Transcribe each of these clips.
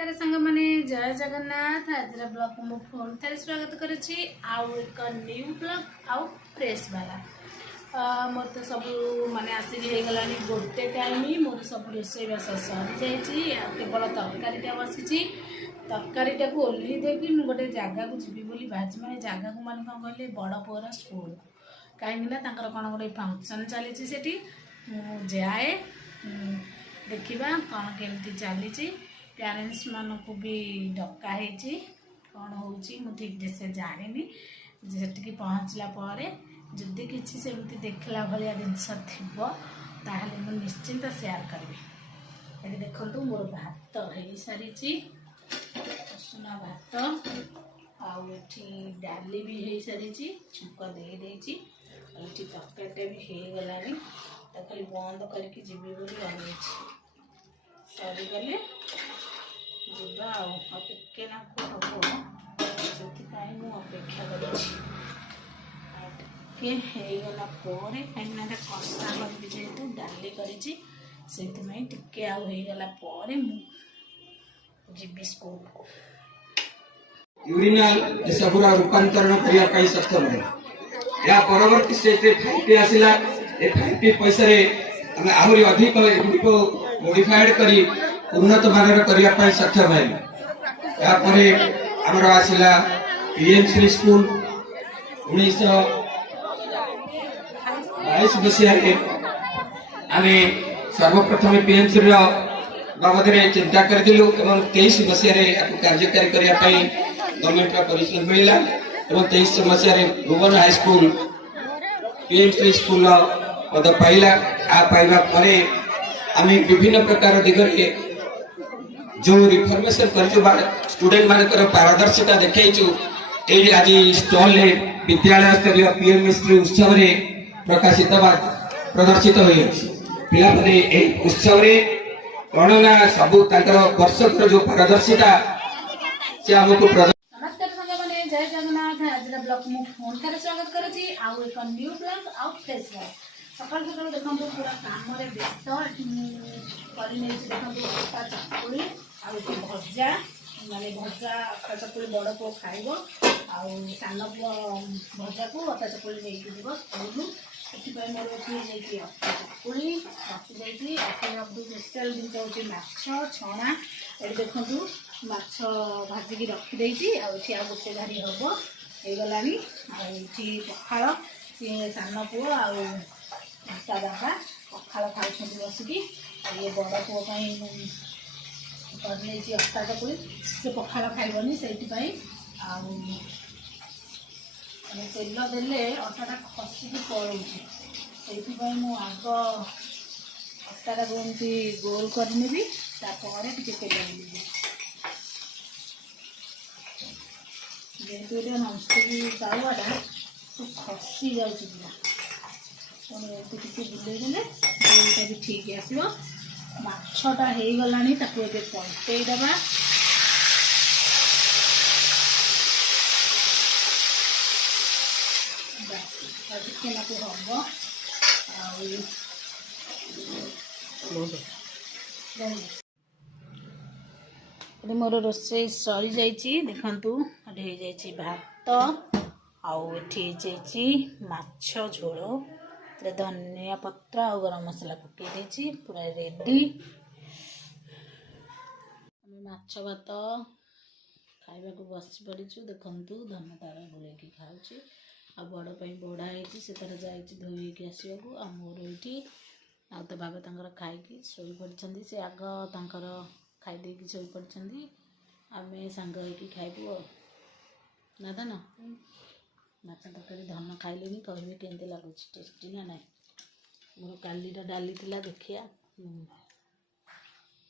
नमस्कार सांग माने जय जगन्नाथ आज ब्लॉग को फोन थे स्वागत करुच्ची आउ एक न्यू ब्लॉग आउ फ्रेश वाला मोर तो सब माने आसिक हो गला गोटे टाइम मोर सब रोषेईबास सरी जा केवल तरकारीटा बसी तरकारीटा को ओल्ही देकी गोटे जगह को जीवी बोली बाहर माने जगह को मान कौन कहले बड़ पुअर स्कूल कहीं कौन गोटे फंक्शन चली जाए देखा कौन केमती चली पेरेंट्स मान को भी डका कौन हो ठीक से जानी से पहुँचला जदि किसी सेमती देखला भाया जिनस थी मुझे निश्चिंत शेयर करी। ये देखो मोर भात हो सारी सुना भात आठी डाली भी हो सारी छुक दे तरकारीटा भी हो गला खाली बंद करके जीवी बोली अनी सरीगले जावा टे नाक हम से अपेक्षा करगला कहीं कषा करी जेहतु डाली करी होगला जीवी स्कूल को यूरिनाल सबुरा रूपांतरण करने सक्षम है। या परवर्ती स्टेज रे 5T आसिला ए 5T पैसा रे हमें आहुरी अधिक को मॉडिफाइड करी उन्नत मानर करिया पाई सक्षम है। या परे हमर आसिला पीएमसी स्कूल 1922 मसीहा रे हमें सर्वप्रथम पीएमसी रो बाबद रे चिंता करदिलु एवं 23 मसीहा रे कार्यकारी करिया पाई गवर्नमेंट का परिश्रम मिला एवं 23 मसीहा रे भुवन हाई स्कूल पीएमसी स्कूल पद पाइला आ पाइबा परे आम विभिन्न प्रकार दिगरे जो रिफॉर्मेशन कर स्टूडेंट मानकर पारदर्शिता देखु ये आज स्टॉल विद्यालय स्तरीय पीएम मिस्त्री उत्सव रे प्रकाशित प्रदर्शित पिला उत्सव कौन ना सब वर्षकर जो पारदर्शिता से आमको नमस्कार सांग माने जय जगन्नाथ आज ब्लॉग मु फोन करे स्वागत करुच्ची आउ एक न्यू ब्लॉग आउ फ्रेश ब्लॉग सकाल सकाल देखो पूरा काम व्यस्त देखो अटा चकुड़ी आउ भजा माने भजा अटा चकुड़ी बड़ पुओ खाइब आउ सान पुओ भजा को अटा चकुड़ी लेके जीव स्कूल से मोर अच्छी अटा चकुड़ी रखी स्पेशल जिन हूँ माछ छणा ये देखो माछ भाजिकी रखीदे आ गोटे धारी हम होगला पखाड़ सी सान पुओ आटा दादा पखाड़ खाऊ बसिकी ये बड़ पुओ कर अटा चकुड़ी से पखाड़ खाइबनी से तेल देले अटाटा खसिकी पड़ोची से आग अटाटा को एमती गोल करनेबी तापर टे तेल देवी जेहेतु ये ननस्टिक तावाटा सब खसी जाऊँगी पूरा टे बुलेदेले गोलटा भी ठीक आसो माछटा हो गला पलटेदबा टे नाक हम मोर रोसे सरी जाइए देखु ये भात आठी माछ झोल धनिया पत्र आ गरम मसला पकई पूरा रेडी माछ भात खाइबा को बस पड़ू देखु धन तार गोल खाऊँ आ बड़पाई बड़ा से तार जा धोईकी आसवाक आ मोर ये आ तो बाबा तंकर खाई शोई पड़ी से आग तंकर खाईदे शोई पड़ी आम सांग हो खाइबू ना धन माछ तरकारी धन खाइले कहे केमती लगुच टेस्टी ना ना मोर कालीटा डाली थिला देखिया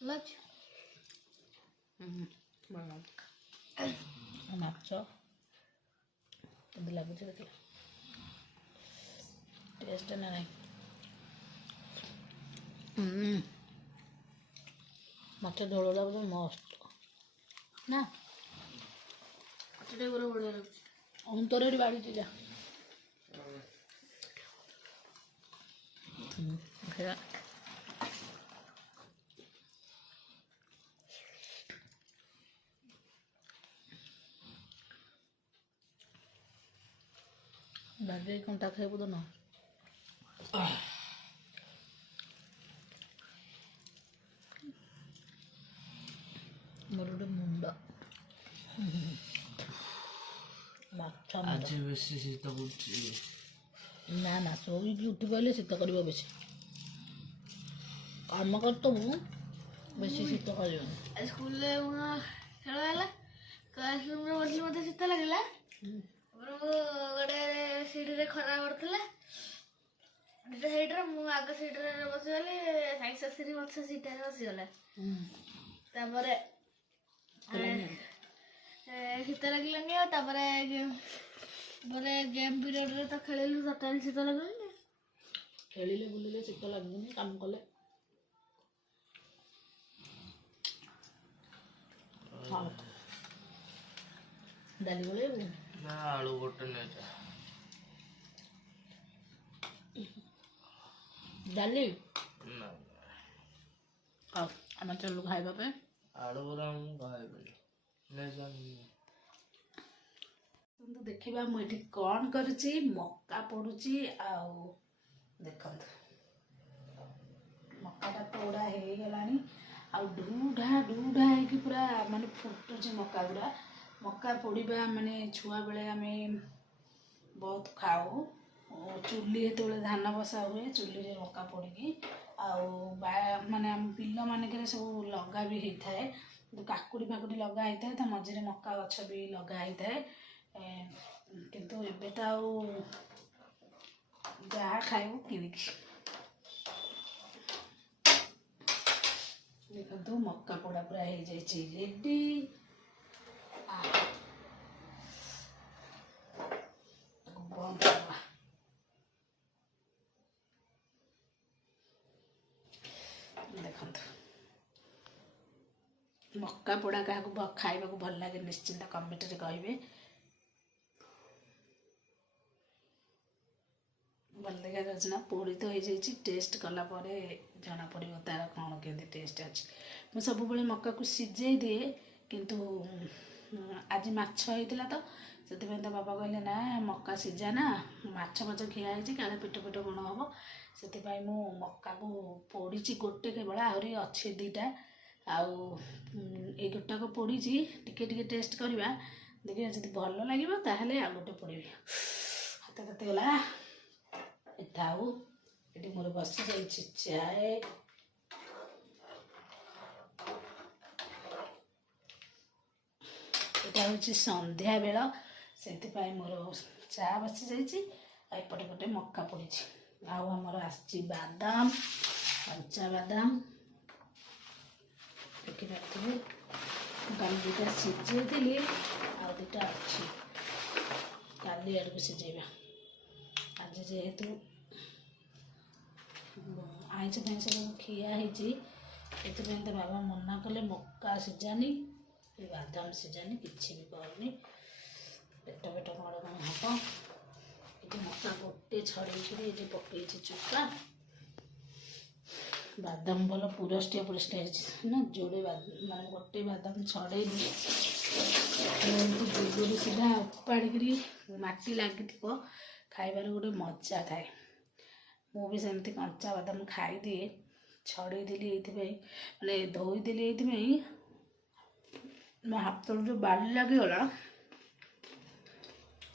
माछ केमती लगुच देखिए टेस्ट ना ना माछ झोलटा बोले मस्त ना बढ़िया लगुच अंतर बाड़ी जा ବାଗେଇ କଣ୍ଟା ଖାଇବୁ ତ ନା ମୋର ଗୋଟେ ମୁଣ୍ଡ ମାଛ ଆଜି ବେଶୀ ଶୀତ କରୁଛି। ନା ନା ଶୋଇକି ଉଠି ପଡ଼ିଲେ ଶୀତ କରିବ ବେଶୀ। କାମ କରିଦେବୁ ବେଶୀ ଶୀତ କରିବନି। ସ୍କୁଲରେ ମୁଁ ଖେଳ ହେଲା କ୍ଲାସ୍ ରୁମ୍ରେ ବସିଲି ମୋତେ ଶୀତ ଲାଗିଲା। ତାପରେ ମୁଁ ଗୋଟେ ସିଟ୍ରେ ଖରା ପଡ଼ୁଥିଲା ଦୁଇଟା ସିଟ୍ରେ ମୁଁ ଆଗ ସିଟ୍ରେ ବସିଗଲି ସାଙ୍ଗେ ଆସିକି ପଛ ସିଟ୍ରେ ବସିଗଲା। ତାପରେ ଶୀତ ଲାଗିଲାନି ଆଉ ତାପରେ ଗେମ୍ ପିରିୟଡ଼ରେ ତ ଖେଳିଲୁ ଟୋଟାଲି ଶୀତ ଲାଗିଲାନି। ଖେଳିଲେ ବୁଲିଲେ ଶୀତ ଲାଗିବନି କାମ କଲେ। ଡାଲି ଗୋଳେଇବୁ ନା ଆଳୁ ଗୋଟେ ନେଇଯା। ଡାଲି ନା ଆଉ ଆମେ ଚାଲୁ ଖାଇବା ପାଇଁ। ଆଳୁ ଗୁରା ମୁଁ ଖାଇବିନି ନେଇଯା। ଦେଖିବା ମୁଁ ଏଠି କ'ଣ କରୁଛି। ମକା ପୋଡ଼ୁଛି ଆଉ ଦେଖନ୍ତୁ ମକାଟା ପୋଡ଼ା ହେଇଗଲାଣି ଆଉ ଢୁଢା ହେଇକି ପୁରା ମାନେ ଫୁଟୁଛି ମକା ଗୁଡ଼ା। ମକା ପୋଡ଼ିବା ମାନେ ଛୁଆବେଳେ ଆମେ ବହୁତ ଖାଉ। ଚୁଲି ଯେତେବେଳେ ଧାନ ବସା ହୁଏ ଚୁଲିରେ ମକା ପୋଡ଼ିକି ଆଉ ମାନେ ଆମ ବିଲ ମାନଙ୍କରେ ସବୁ ଲଗା ବି ହେଇଥାଏ। କାକୁଡ଼ି ଫାକୁଡ଼ି ଲଗା ହେଇଥାଏ ତା ମଝିରେ ମକା ଗଛ ବି ଲଗା ହେଇଥାଏ। କିନ୍ତୁ ଏବେ ତ ଆଉ ଯାହା ଖାଇବୁ କିଣିକି। ଦେଖନ୍ତୁ ମକା ପୋଡ଼ା ପୁରା ହେଇଯାଇଛି ରେଡ଼ି। ବନ୍ଦ କରିବା। ଦେଖନ୍ତୁ ମକା ପୋଡ଼ା କାହାକୁ ଖାଇବାକୁ ଭଲ ଲାଗେ ନିଶ୍ଚିନ୍ତ କମେଣ୍ଟରେ କହିବେ। ଭଲ ଦେଖାଯାଉଛି ନା? ପୋଡ଼ି ତ ହେଇଯାଇଛି। ଟେଷ୍ଟ କଲା ପରେ ଜଣାପଡ଼ିବ ତା'ର କ'ଣ କେମିତି ଟେଷ୍ଟ ଅଛି। ମୁଁ ସବୁବେଳେ ମକାକୁ ସିଝେଇ ଦିଏ କିନ୍ତୁ ଆଜି ମାଛ ହେଇଥିଲା ତ ସେଥିପାଇଁ ତ ବାବା କହିଲେ ନା ମକା ସିଝା ନା ମାଛ ଖିଆ ହେଇଛି କାଳେ ପେଟ କ'ଣ ହେବ। ସେଥିପାଇଁ ମୁଁ ମକାକୁ ପୋଡ଼ିଛି ଗୋଟେ କେବଳ, ଆହୁରି ଅଛି ଦୁଇଟା। ଆଉ ଏଇ ଗୋଟାକ ପୋଡ଼ିଛି ଟିକେ ଟେଷ୍ଟ କରିବା ଦେଖିବା ଯଦି ଭଲ ଲାଗିବ ତାହେଲେ ଆଉ ଗୋଟେ ପୋଡ଼ିବି। ହାତ ତାତିଗଲା ଥାଉ। ଏଠି ମୋର ବସି ଯାଇଛି ଚାଏ। ଏଇଟା ହେଉଛି ସନ୍ଧ୍ୟା ବେଳ ସେଥିପାଇଁ ମୋର ଚା ବସି ଯାଇଛି ଆଉ ଏପଟେ ଗୋଟେ ମକା ପଡ଼ିଛି। ଆଉ ଆମର ଆସିଛି ବାଦାମ, କଞ୍ଚା ବାଦାମ ଦେଖିପାରୁଥିବେ। କାଲି ଦୁଇଟା ସିଝେଇଥିଲି ଆଉ ଦୁଇଟା ଅଛି, କାଲି ଆଡ଼କୁ ସିଝେଇବା। ଆଜି ଯେହେତୁ ଆଇଁଷ ସବୁ ଖିଆ ହେଇଛି ସେଥିପାଇଁ ତ ବାବା ମନା କଲେ ମକା ସିଝାନି ବାଦାମ ସିଝାନି କିଛି ବି କରନି, ପେଟ କ'ଣ ହେବ। ଏଠି ମକା ଗୋଟେ ଛଡ଼େଇକିରି ଏଠି ପକେଇଛି ଚୋପା। ବାଦାମ ଭଲ ପୁରଷ୍ଟିଆ ହେଇଛି ନା ଯୋଡ଼େ ମାନେ ଗୋଟେ ବାଦାମ ଛଡ଼େଇଲି ଗୋରୁ ସିଧା ଉପାଡ଼ିକିରି ମାଟି ଲାଗିଥିବ ଖାଇବାର ଗୋଟେ ମଜା ଥାଏ। ମୁଁ ବି ସେମିତି କଞ୍ଚା ବାଦାମ ଖାଇଦିଏ। ଛଡ଼େଇଦେଲି ଏଇଥିପାଇଁ ମାନେ ଧୋଇଦେଲି ଏଇଥିପାଇଁ ମୋ ହାତରୁ ଯେଉଁ ବାଲି ଲାଗିଗଲା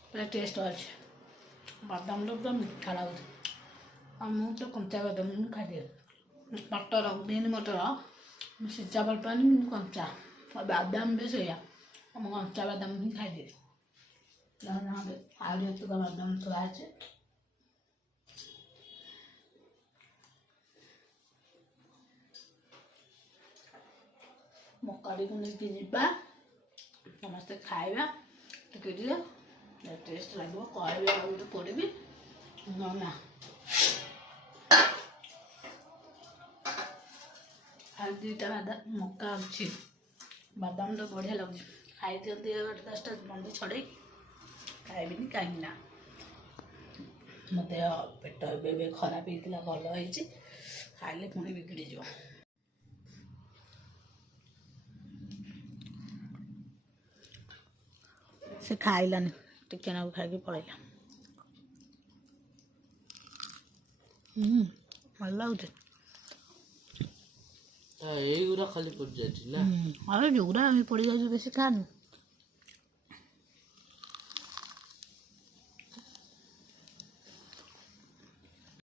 ପୁରା ଟେଷ୍ଟ ଅଛି। ବାଦାମଟା ପୁରା ମିଠା ଲାଗୁଛି ଆଉ ମୁଁ ତ କଞ୍ଚା ବାଦାମ ଖାଇଦିଏ। ମଟର ଗ୍ରୀନ୍ ମଟର ମୁଁ ସିଝା ଭଲ ପାଏନି କିନ୍ତୁ କଞ୍ଚା, ବାଦାମ ବି ସେଇଆ ମୁଁ କଞ୍ଚା ବାଦାମ ହିଁ ଖାଇଦିଏ। ଆହୁରି ଏତିକ ବାଦାମ ଥୁଆ ଅଛି। ମକାଡ଼ିକୁ ନେଇକି ଯିବା ସମସ୍ତେ ଖାଇବା ଟିକେ ଟେଷ୍ଟ ଲାଗିବ। କହିବେ ଆଉ ଗୋଟେ ପୋଡ଼ିବି ନା ଆଉ ଦୁଇଟା ମକା ଅଛି। ବାଦାମ ତ ବଢ଼ିଆ ଲାଗୁଛି, ଖାଇଦିଅନ୍ତି 8-10ଟା ମଞ୍ଜି ଛଡ଼େଇ। ଖାଇବିନି କାହିଁକି ନା ମୋ ଦେହ ପେଟ ଏବେ ଖରାପ ହେଇଥିଲା, ଭଲ ହେଇଛି। ଖାଇଲେ ପୁଣି ବିଗିଡ଼ିଯିବ। ସେ ଖାଇଲାନି ଟିକେ ନାକୁ ଖାଇକି ପଳେଇଲା। ଭଲ ଲାଗୁଛି। এইগুলা ଖାଲି ପଡ଼ିଯାଇଛି ନା। ଆଉ ଯୋଉଗୁଡ଼ା ଆମେ ପଡ଼ିଯାଉଛୁ ବେଶୀ ଖାଆନି।